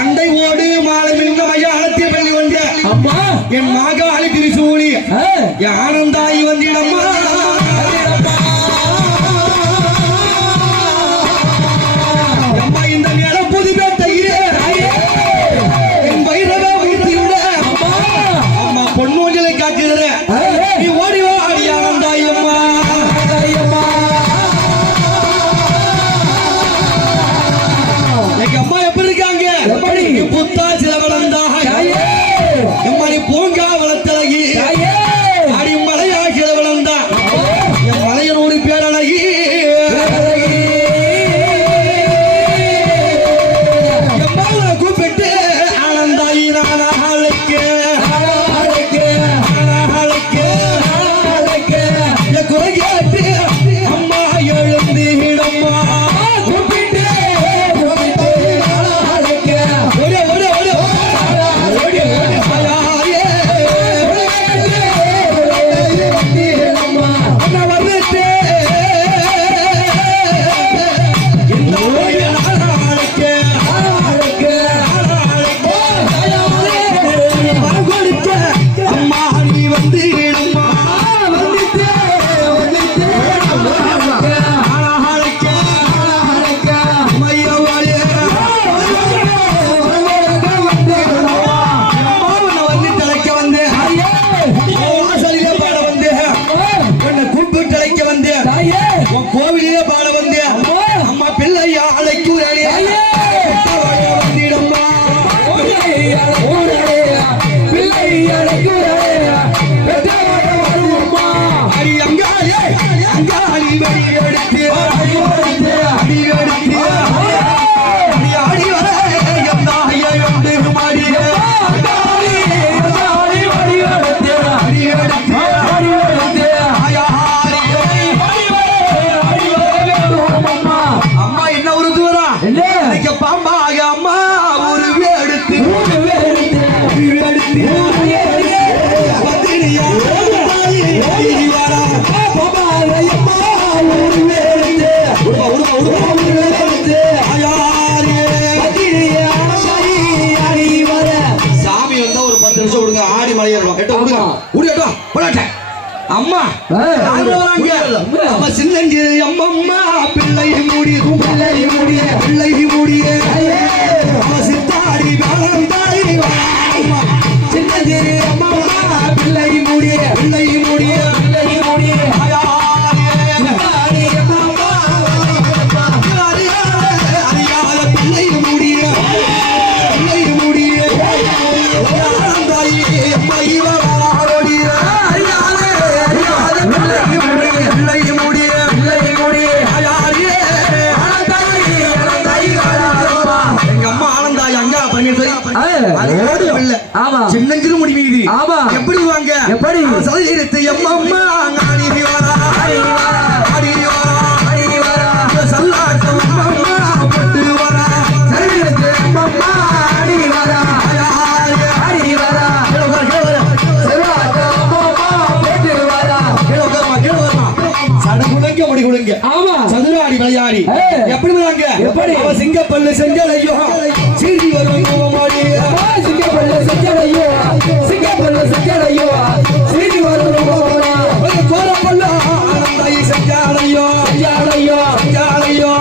மண்டை ஓடு மாலை மின்ன மையாளத்தில் பள்ளி வந்த அம்மா. என் மாகாளி திரிசூலி ஆனந்தாயி வந்திடம்மா அடி அம்மா அம்மா சின்னஞ்சி அம்மம்மா பிள்ளை மூடி பிள்ளை மூடிய பிள்ளை மூடிய. அம்மா சித்தாடி வேளாந்தாடி அம்மா பிள்ளை மூடிய பிள்ளை மூடிய அறியாத பிள்ளை மூடிய பிள்ளை மூடிய. ஆமா. சின்னஞ்சிறு முடி மீது. ஆமா. எப்படி வாங்க? எப்படி? சதையிடுத்து எம்மம்மா ஆடி வரா ஆடி வரா பட்டு வரா உட்காரு, கீழே உட்காரு. கீழே உட்காருமா, கீழே உட்காருமா. சடு குலுங்க, முடி குலுங்க. விளையாடி. எப்படி வராங்க எப்படி? அவ சிங்கப்பல்லு செஞ்சலையோ. சீடி வரும் கோவமாடி சிங்கப்பள்ள செஞ்சலையோ? சிங்கப்பள்ள செஞ்சலையோ? சீனி வரும் ஒரு கோரப்பல்லு ஆனந்தாயி செஞ்சாலையோ. ஐயாடையோ செஞ்சாலையோ.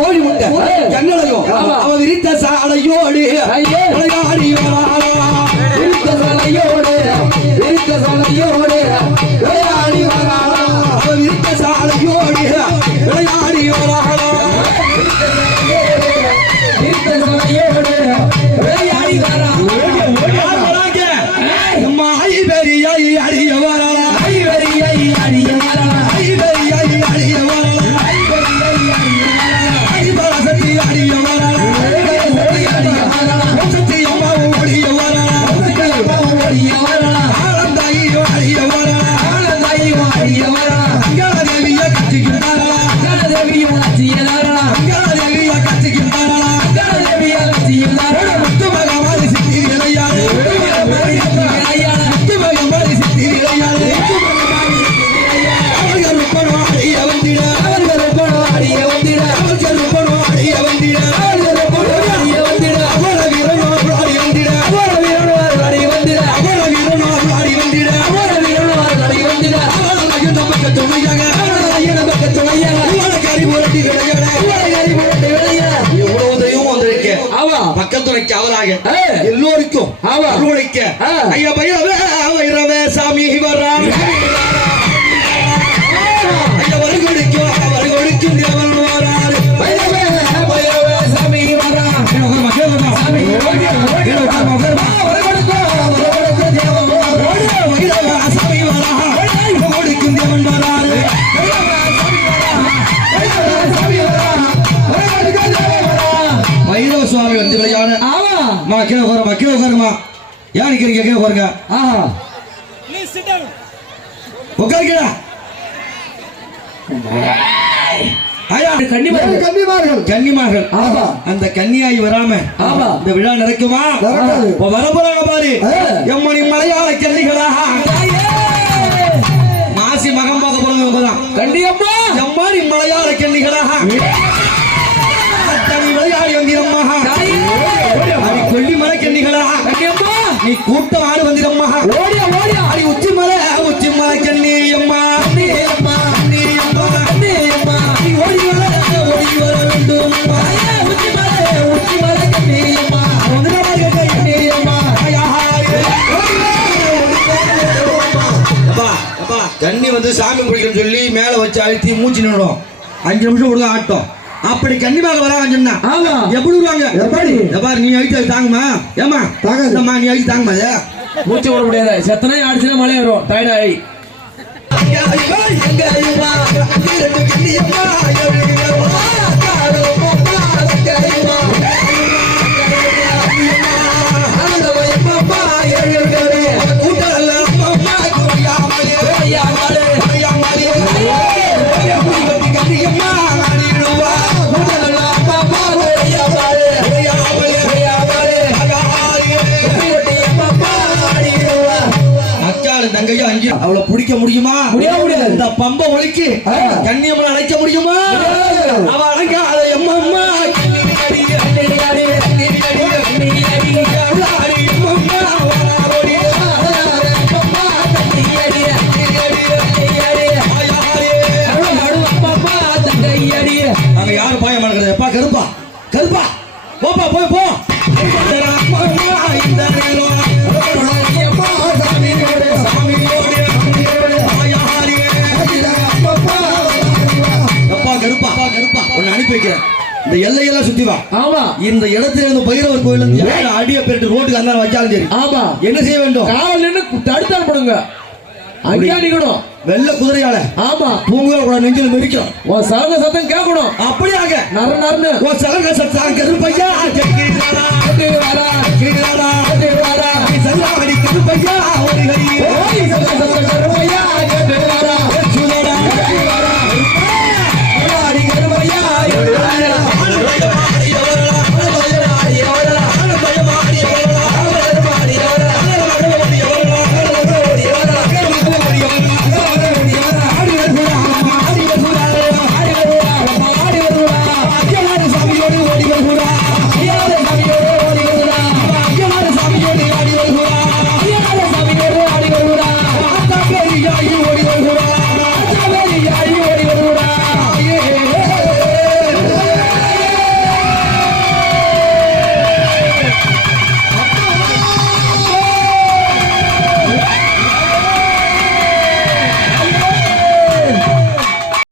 கோழி முட்டை ஏய். ஜன்னலையோ ஆமா. அவ விரித்த. விளையாடி வரா பக்கத்துறைக்கு அவராக. எல்லோருக்கும் ஆ. ஐயா பைரவே வைரவே சாமி வர்றார் ஐயா வருகொடுக்கும் வருகொடுக்கும் கீழே உட்காருங்க. ஆஹா கன்னிமார்கள். அந்த கன்னியாகி வராம. ஆமா. இந்த விழா நடக்குமா? வரப்போறாங்க பாரு. எம்மணி மலையாள. மாசி மகம் பார்க்க போறவங்க இவங்கதான். கண்டியம்மா. எம்மாடி மலையாள நீ கூட்டம் ஆடு வந்திரம்மா. ஓடியா ஓடியா. அடி உச்சி மலை உச்சி மலை கன்னி அம்மா. நீ ஓடி வர ஓடி வர வேண்டும். உச்சி மலை மலை தண்ணி வந்து சாமி குடிக்கணும்னு சொல்லி மேல வச்சு அழுத்தி மூச்சு நின்றுடும் அஞ்சு நிமிஷம் விடுங்க ஆட்டம். அப்படி கன்னிமாக வராங்க சொன்னா ஆமா எப்படி விடுவாங்க எப்படி? எப்பா நீ அழித்து அது தாங்குமா ஏமா. தாங்கம்மா நீ அழித்து தாங்குமா அது? மூச்சு விட முடியாது செத்தனை ஆடிச்சுனா மழை வரும் டயர்டாயி கூட்டம் அக்காளும் தங்கையும் அங்கே அவளை பிடிக்க முடியுமா முடியாது. இந்த பம்ப ஒலிக்கு ஆ. கண்ணியம்மன் அழைக்க முடியுமா. அவ அழைக்காத எம்மம்மா கண்ணீர் அனுப்பி வைக்கிறேன். இந்த எல்லையெல்லாம் சுத்தி வா. ஆமா. இந்த இடத்துல இருந்து பைரவர் கோயில் இருந்து அடிய பெருட்டு ரோட்டுக்கு அந்த வச்சாலும் சரி. ஆமா. என்ன செய்ய வேண்டும்? காவல் நின்னு தடுத்து அனுப்பணுங்க அங்கேயா நிக்கணும். வெள்ள குதிரையால ஆமா. தூங்கவே கூட நெஞ்சில் மிதிக்கும். உன் சரங்க சத்தம் கேட்கணும். அப்படியாக நர நரன்னு. உன் சலங்க சத்தம் கருப்பையா